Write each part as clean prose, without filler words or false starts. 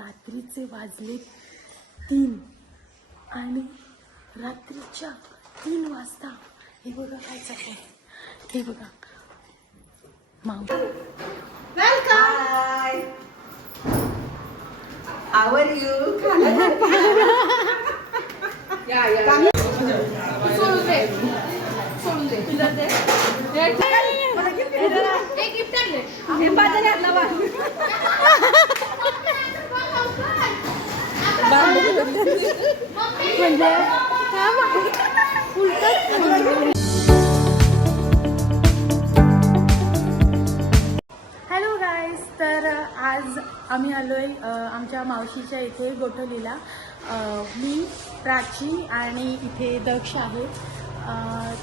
रात्रीचे वाजले 3 आणि रात्रीच्या 3 वाजता हे बघा काय चाललंय. हे बघा माऊ. Welcome. Hi. How are you? या सोडून दे. सोडून दे. तुला दे. एक गिफ्ट आणले. हे बाजारात आणला बा. हॅलो गाईज, तर आज आम्ही आलोय आमच्या मावशीच्या इथे गोठवलीला. मी प्राची आणि इथे दक्ष आहे.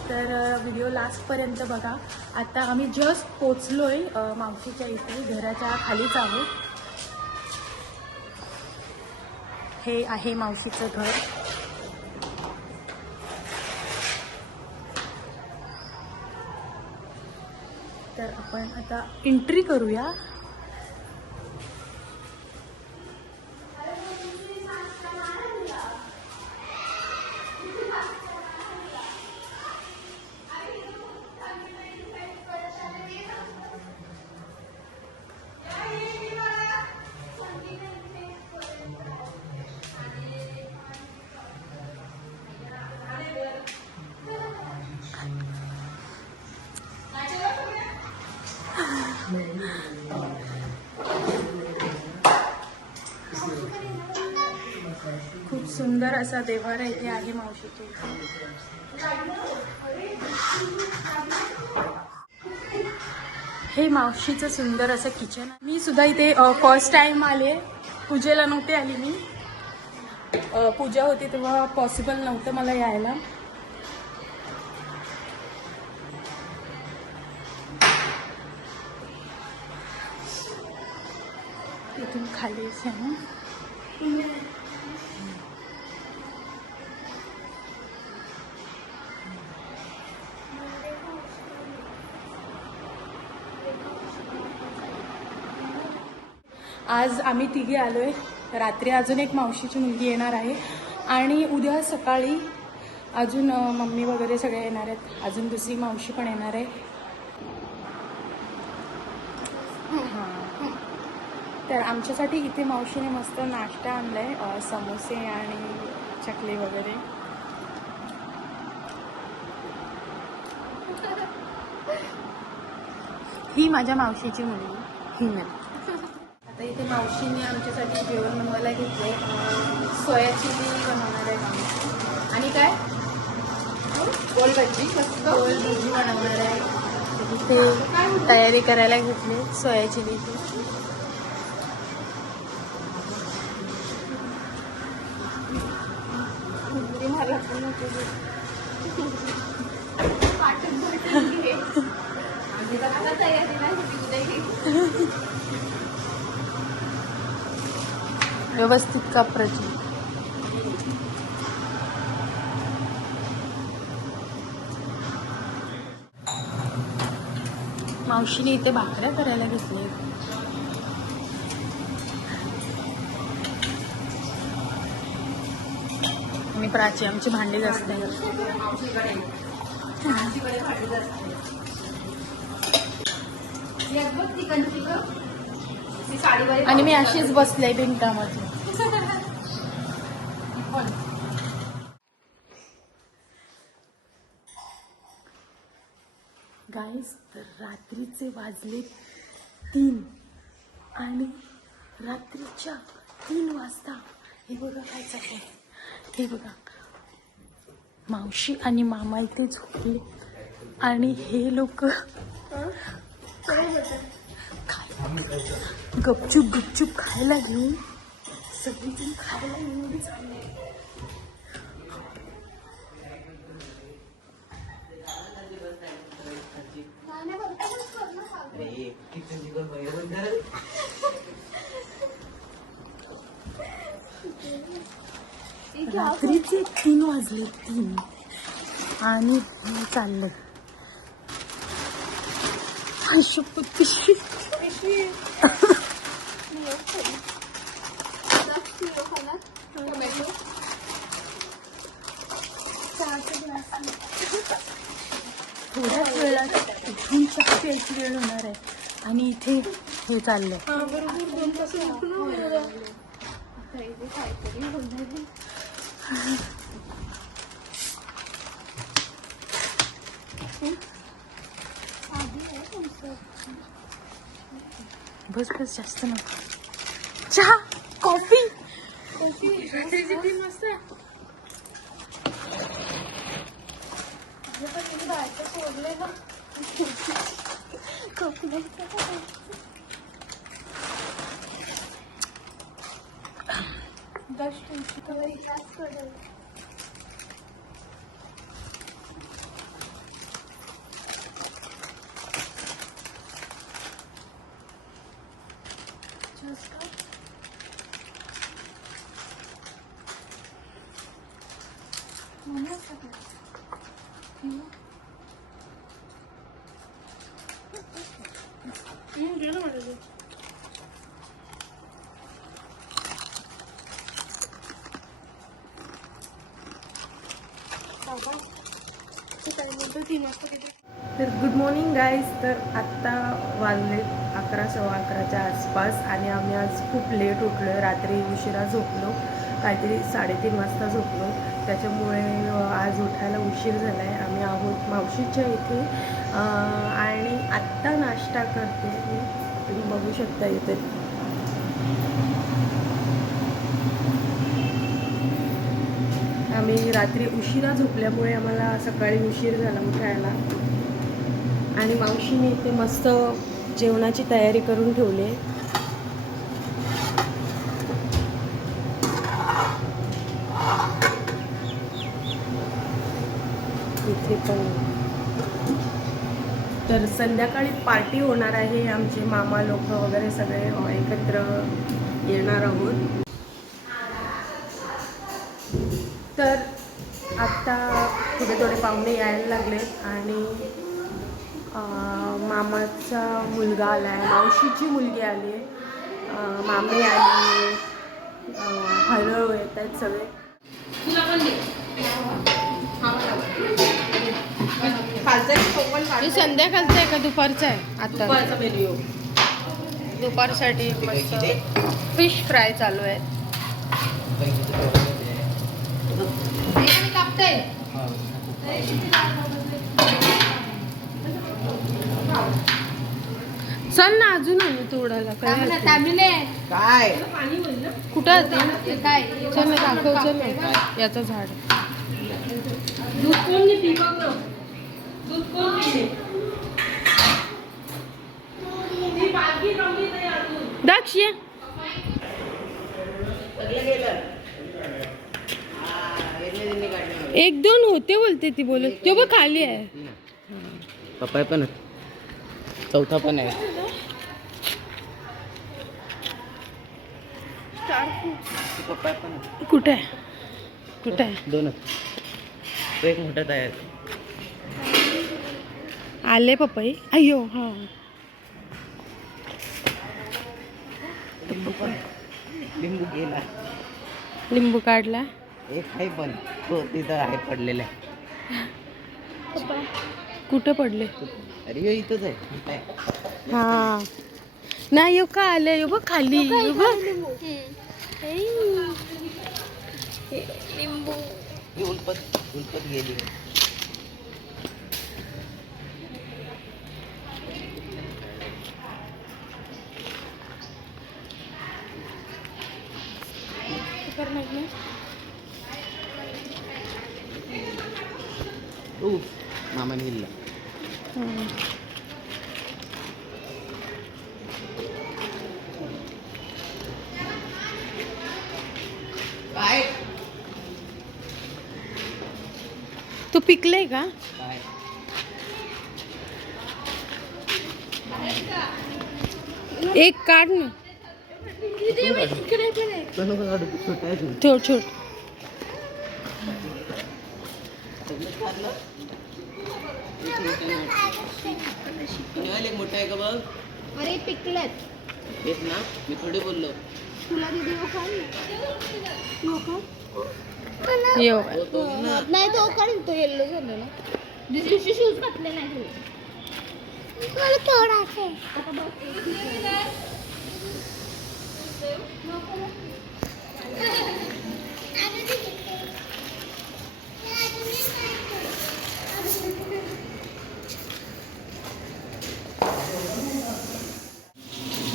तर व्हिडिओ लास्टपर्यंत बघा. आता आम्ही जस्ट पोचलोय मावशीच्या इथे, घराच्या खालीच आहोत. हे आहे मावशीचं घर. तर आपण आता एंट्री करूया. खूप सुंदर असा देवारा इथे आहे मावशीचे. हे मावशीचं सुंदर असं किचन. मी सुद्धा इथे फर्स्ट टाइम आले. पूजेला नव्हते आली मी. पूजा होती तेव्हा पॉसिबल नव्हतं मला यायला. इथून खाली आहे. आज आम्ही तिघे आलोय. रात्री अजून एक मावशीची मुलगी येणार आहे आणि उद्या सकाळी अजून मम्मी वगैरे सगळे येणार आहेत. अजून दुसरी मावशी पण येणार आहे. तर आमच्यासाठी इथे मावशीने मस्त नाश्ता आणलाय, समोसे आणि चकली वगैरे. ही माझ्या मावशीची मुलगी हिना. आता इथे मावशीने आमच्यासाठी जेवण बनवायला घेतलंय. सोया चिली बनवणार आहे मावशी. आणि काय गोल भजी बनवणार आहे. इथे तयारी करायला घेतली सोया चिलीची. व्यवस्थित कापराची. मावशीने इथे भाकऱ्या करायला घेतल्या. आणि प्राची आमची भांडी असते. आणि मी अशीच बसले भिंतामध्ये. गाईस, तर रात्रीचे वाजले 3 आणि रात्रीच्या 3 वाजता हे बघा काय चाललंय. हे बघा मावशी आणि मामा इथे झोपले आणि हे लोक गपचूप गपचूप खायला घेऊन सगळीजण खायला एवढी चालले. रात्रीचे 3 वाजले 3 आणि चाललंय. उठून चहा प्यायची वेळ होणार आहे आणि इथे हे चाललंय. हा बरोबर 2 तास आता इथे काहीतरी होणार आहे. बस बस जास्त नको. चहा कॉफी मस्त आहे. बाहेरचं सोडलंय ना. तर गुड मॉर्निंग गाईज. तर आत्ता वाजले 11:15च्या आसपास आणि आम्ही आज खूप लेट उठलो आहे. रात्री उशिरा झोपलो, काहीतरी 3:30 वाजता झोपलो. त्याच्यामुळे आज उठायला उशीर झाला आहे. आम्ही आहोत मावशीच्या इथे आणि आत्ता नाश्ता करते मी. तुम्ही बघू शकता इथे. आम्ही रात्री उशिरा झोपल्यामुळे आम्हाला सकाळी उशीर झाला उठायला. आणि मावशीने इथे मस्त जेवणाची तयारी करून ठेवली आहे. इथे पण तर संध्याकाळी पार्टी होणार आहे. आमचे मामा लोक वगैरे सगळे एकत्र येणार आहोत. तर आत्ता थोडे पाहुणे यायला लागलेत आणि मामाचा मुलगा आला आहे, मावशीची मुलगी आली आहे, मामे आली, हळू येत आहेत सगळे. संध्याकाळचं आहे का दुपारचं आहे? आता मेन्यू दुपारसाठी फिश फ्राय चालू आहे. चल ना अजून आणू तोडायला. काय कुठं काय चल ना दाखव. चल ना याचं झाड. दूध कोण नाही बघ ना. दूध कोण दाक्ष ये. एक दोन होते बोलते ती बोलत. तो बघ खाली आहे. पप्पा पण चौथा पण आहे. पप्पा पण कुठे आहे? कुठे आहे? दोनच. तो एक मोठा तयार आले पपई. अय्यो हा लिंबू गेला. लिंबू काढला. एक आहे पण तो तिथं आहे पडलेला आहे. कुठं पडले? अरे यो इथंच आहे. हा नाही यो का आले. यो बघ खाली. यो बघ लिंबू. ही उलपत गेली. मामाने हिल्ला. काय तू पिकले का? काय एक काढ ना. छोट छोट. मोठा आहे का बघ. अरे पिकलेत. तेच ना मी थोडी बोललो. तुला दीदी येऊ नाही तो काढ. तो येल्लो झालं ना. दिवशी शूज घातले नाही.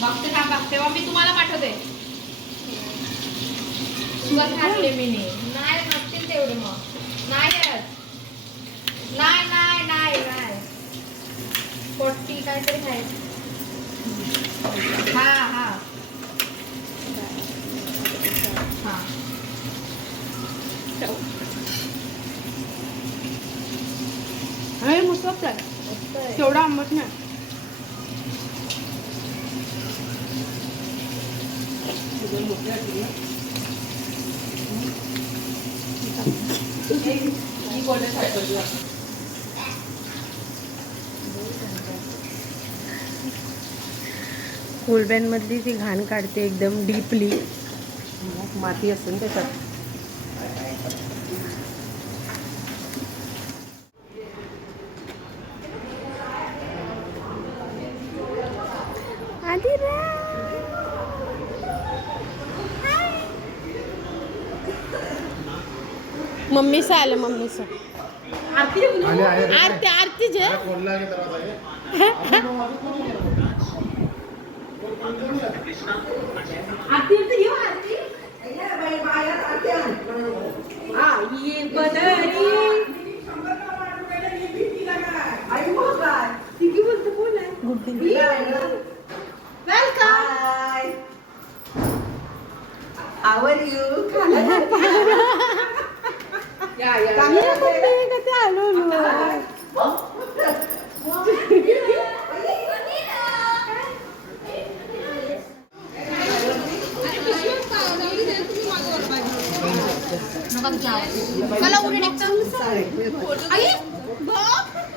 बघते थांबा तेव्हा मी तुम्हाला पाठवते. शुगर खाल्ले मी नाही नसतील तेवढे मग नाही नाही नाही नाही नाही 40 काहीतरी खायचं. हा हा हा अरे मस्त आहे तेवढा आंबट नाही. कोलब्यान मधली ती घाण काढते एकदम डीपली. माती असते ना त्याच्यात. मम्मीचं आलं मम्मीचं. आरती आरती जे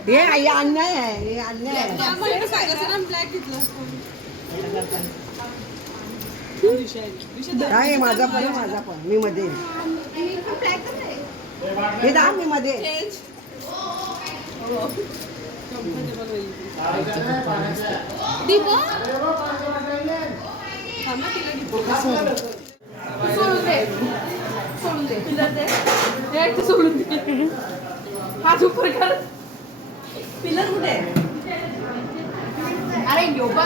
हे आई अन्याय आहे. हे अन्याय आहे. काय माझा पण माझा पण मी मध्ये हे दा मी मध्ये सोडून दे. हा सुपर कर पिलर कुठे आहे? अरे योगा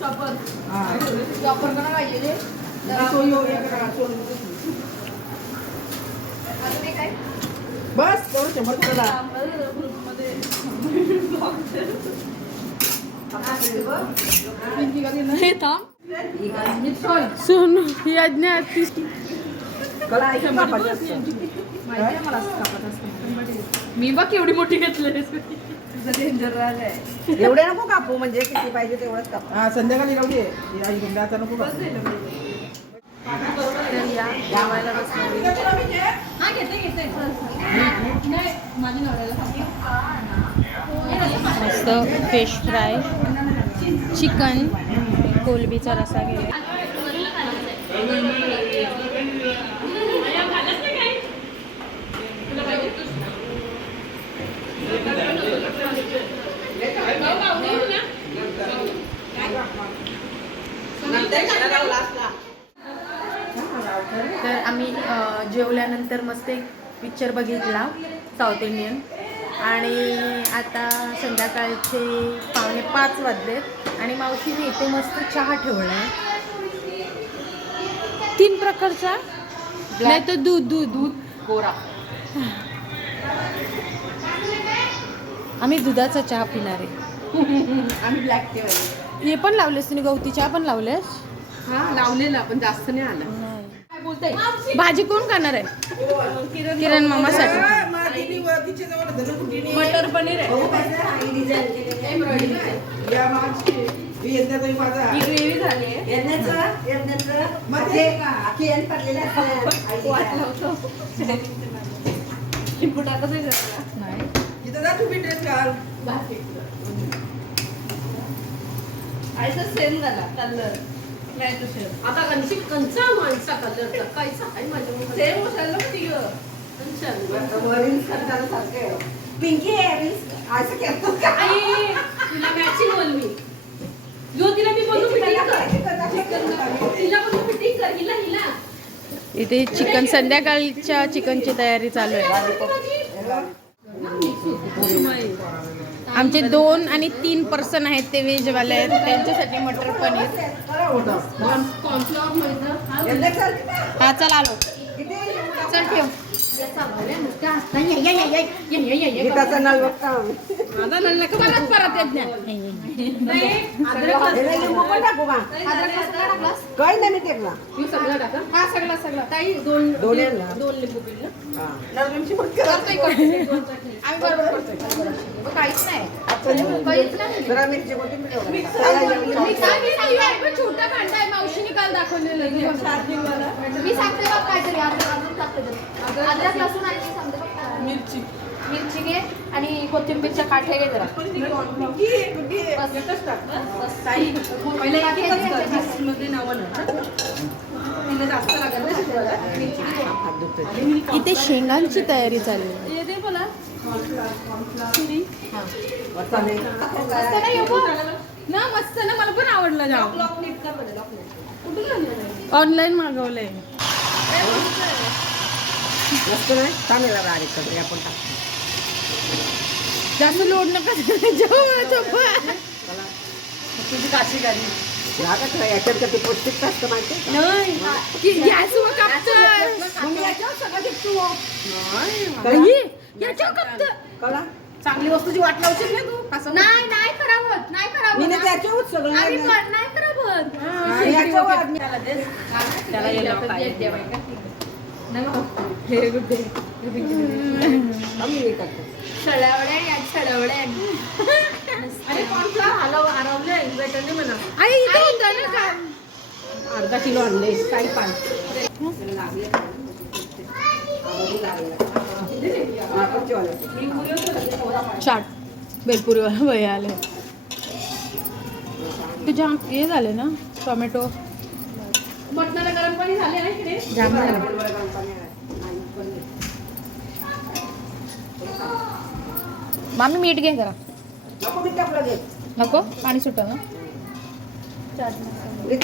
चॉपर चॉपर करा पाहिजे बस तेवढं 100 करा. सोनू ही आज्ञा मी बघ एवढी मोठी घेतली. एवढे नको कापू म्हणजे किती पाहिजे तेवढंच कापू. हा संध्याकाळी राहू दे. आता नको गावायला मस्त फिश फ्राय चिकन कोलबीचा रसा घ्या. तर आम्ही जेवल्यानंतर मस्त एक पिक्चर बघितला साऊथ इंडियन आणि आता संध्याकाळचे 4:45 वाजलेत आणि मावशीने इथे मस्त चहा ठेवला आहे 3 प्रकारचा. नाही तर दूध दूध दूध गोरा. आम्ही दुधाचा चहा पिणार आहे. आम्ही ब्लॅक टी. हे पण लावलेस तुम्ही गवती चहा पण लावलेस? हा लावलेला पण जास्त नाही आला. भाजी कोण करणार आहे? किरण मामासाठी मटर पनीर आहे. ग्रेव्ही झाली लिंबू टाकत नाही. सेम झाला कलर. आता कंचा माणसा कलरचा कैसा आहे माझ्या सेम होशाल ना ती. पिंकी आहे असं करतो का? तुला मॅचिंग बोलवी जो तिला मी बोलू फिटिंग कर तिला बोलू फिटिंग कर हिला इथे चिकन संध्याकाळच्या चिकनची तयारी चालू आहे. आमचे 2 आणि 3 पर्सन आहेत ते व्हेजवाले आहेत, त्यांच्यासाठी मटर पनीर. कॉर्नफ्लॉवर मैदा हा चल आलो, चल ठेव. गीताचा नळ बघता परत परत येत नाही. लिंबू पण टाकू का? काही नाही मी टेकला सगळं टाका. हा सगळं सगळं ताई दोन दोन आहे ना? दोन लिंबू पिळलं. करतोय आम्ही बरोबर करतोय. काहीच नाही, काहीच नाही. जरा मिरची कोथिंबीर ठेवा. मी काय सांगू, छोटा भांडा आहे, मावशीने काल दाखवलेलं. मी सांगते बघ काहीतरी अजून टाकते. अद्रक लसूण आणि मी सांगते बघ मिरची घे आणि कोथिंबीरच्या काठे घे जरा. इथे शेंगांची तयारी चालू आहे. ना मस्त ना, मला पण आवडलं. जाऊ ऑनलाईन मागवलंय. मस्त नाही चांगला बारीक करतो आपण टाकतो. जास्त लोड नका तुझी काशी गाडी लागत नाही याच्यात का ते पौष्टिक असतं माहिती आहे गॅस कापतं. मग याच्यावर सगळं घेतो. याच्यावर कापतं. कळा चांगली वस्तूची वाट लावशील ना तू असं नाही नाही करावं, नाही मी करावं. त्याच्यावर सगळं आम्ही नाही. पण नाही करावं. आणि याच्यावर त्याला येलं पाहिजे. Very good. आम्ही हे करतो. आई इथे होतं ना का? अर्धा किलो आणले काही पान चाट बेलपुरीवाला भैया आले. तुझ्या हे झाले ना टोमॅटो. मटणाला गरम पाणी झाले आहे इकडे. जाम झालं. मामी मीठ घे जरा. नको मी टाकलं घे. नको पाणी सुटलं ना.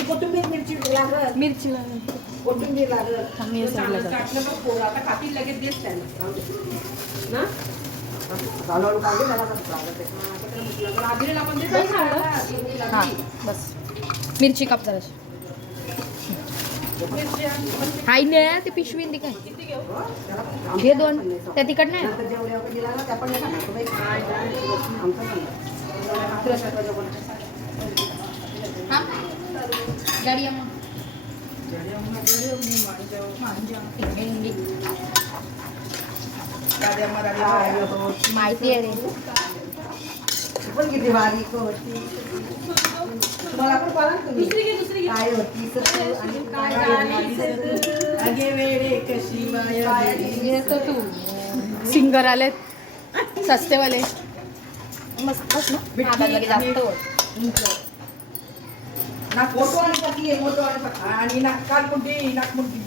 कोथिंबीर मिरची लागत मिरची कोथिंबीर लागत आम्ही हे सगळं करतो. आता खातील लगेच देत त्यांना ना. हळूहळू काढली मला कसं लागत आहे. आधीला आपण ते काय खाल्लं? हां बस मिरची काप जराशी. हाय ने ते पिशवी ती काय घे 2 त्या तिकड नाही. नंतर जेवढ्या वगैरे दिला ना त्या पण नाही खाणार तुम्ही. आमचं गाडी अम्मा माहिती आहे रे. पण किती बारीक होती. तुम्हाला पण पाहा ना तुम्ही काय होती सर आणि काय तू सिंगर आलेत सस्तेवाले. मस्त ना लगे जास्त मोठो आणि पती आहे मोठो आणि नाकमुंडी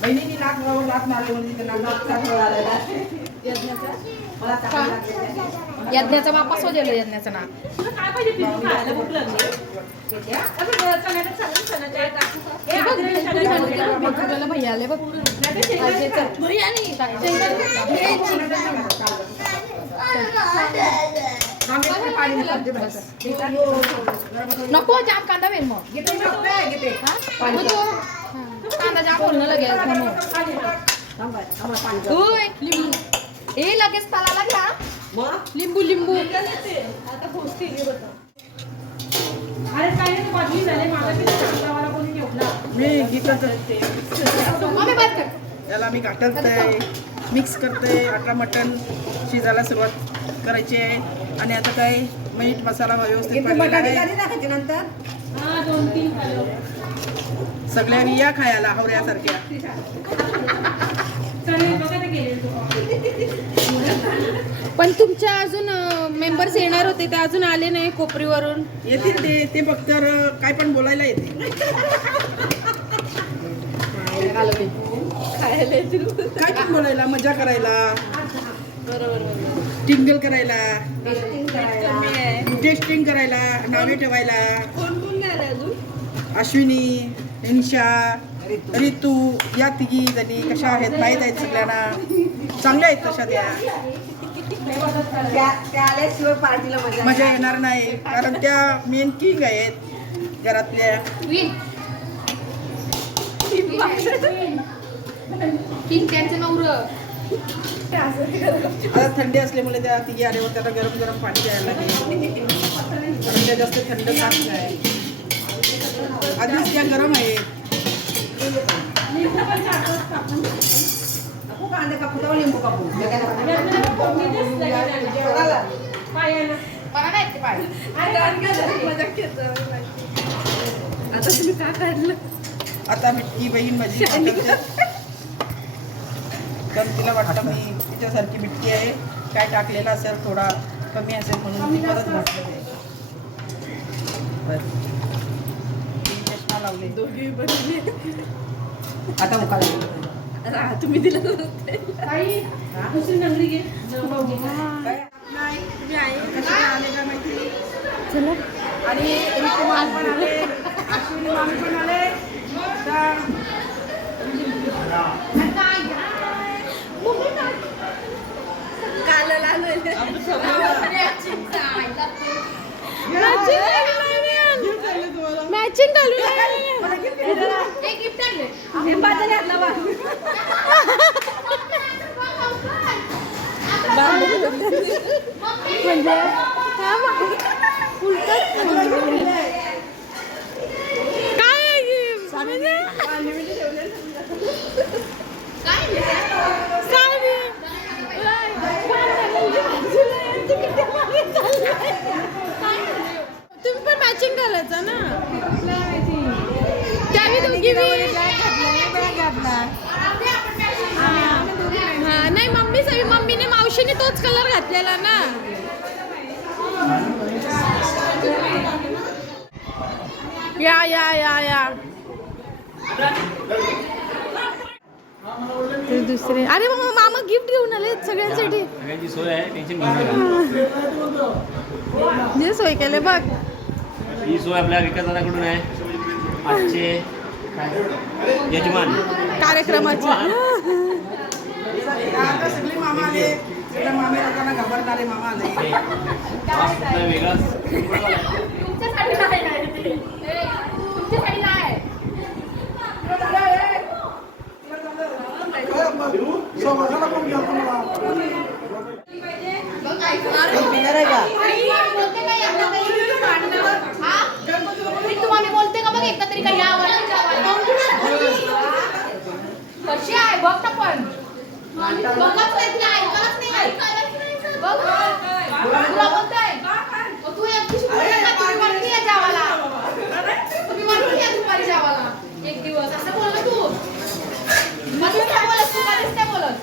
बहिणीनी नाक मारले म्हणजे मला चांगलं लागलं. यज्ञाचा वापस हो दिलं यज्ञाचं नाव. काय पाहिजे पिंपी खायला भूक लागली. भैया आले बघ. नको जाम कांदा वेल मग कांदा जाम बोलणं लगेच. ए लगेच पाला घ्या लिंबू लिंबू. आता पोहोचतील अरे काय नाही बाजली झाले मला सांगावाला कोणी घेतला. मी गीताचं आम्ही बात कर. याला मी घाटलते मिक्स करते. आटा मटण शिजायला सुरुवात करायची आहे. आणि आता काय मीठ मसाला व्यवस्थित पडलेला आहे. टाकायची नंतर हा 2-3 खाल्लं. सगळ्यांनी या खायला हवऱ्यासारख्या. चालेल बघा ते गेले. पण तुमच्या अजून मेंबर्स येणार होते ते अजून आले नाही कोपरीवरून. येतील ते फक्त काय पण बोलायला येते. काय पण बोलायला, मजा करायला, टिंगल करायला, टेस्टिंग करायला, नावे ठेवायला. अश्विनी, निशा, रितू या तिघी जणी कशा आहेत माहीत आहेत सगळ्यांना. चांगल्या आहेत तशा त्या. त्या आल्याशिवाय पार्टीला मजा येणार नाही कारण त्या मेन किंग आहेत घरातल्या. किंग त्यांचं नवरं. आता थंडी असल्यामुळे त्या तिघी आल्यावर त्याला गरम गरम पाणी द्यायला लागेल कारण त्या जास्त थंड खात नाही. आधीच त्या गरम आहेत. कांदे कापू तेव्हा लिंबू कापू मला नाही ते पाणी. आता तुम्ही का काढलं? आता ही बहीण माझी वाटते. तर तिला वाटतं मी तिच्यासारखी मिट्टी आहे, काय टाकलेला असेल थोडा कमी असेल म्हणून ती परत म्हटलं ते. बस. ती चष्मा लावले. दोघी बनवली. आता मुखाला तुम्ही दिलं दुसरी नंगरी घे. काय नाही तुम्ही आहे कशा आले का माहिती. आणि रितू मामी पण आले, अश्विनी मामी पण आले. मॅचिंग घालून एक गिफ्ट आणले. म्हणजे काय तुम्ही पण मॅचिंग घालायचं ना. त्यावेळी दोघी हा नाही मम्मीने मावशीने तोच कलर घातलेला ना. या या या या ते दुसरे. अरे मग मामा गिफ्ट घेऊन आले सगळ्यांसाठी. सगळ्यांची सोय आहे, टेन्शन घेऊ नका. जे सोय केले बघ. ही सोय आपल्या विकास दादाकडून आहे. आजचे यजमान कार्यक्रमाची. आता सगळे मामा आले, सगळ्या मामी लोकांना घाबरणारे मामा आले. हा सुद्धा वेगळाच तुमच्यासाठी नाही ते. तुमच्यासाठी नाही. तुम्हाला बोलते का बघ एकदा तरी काही कशी आहे बघ ना पण बघच नाही बघ तुला बोलताय तू तुम्ही जावाला तुम्ही म्हणून या दुपारी जावाला एक दिवस असं बोललं तू मग काय बोलत तू काहीच नाही बोलत.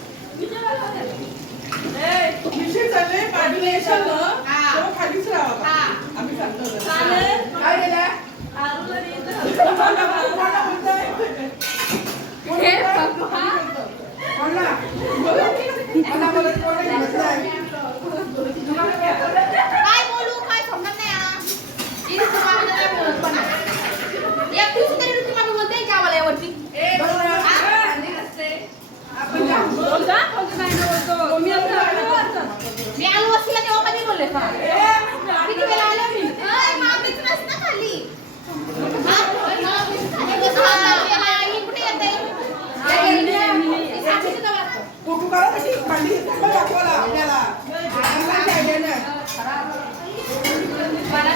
खालीच राहा आम्ही सांगतो काय गेला काय बोलू काय समजत नाही एक दिवस तरी तुम्हाला बोलते जावाला यावरती. मी आलो असतील तेव्हा कधी बोलले का किती वेळा आलो मी मामीच नसतं खाली. कुठे येते फोटो काढायसाठी खाली दाखवायला आपल्याला. मला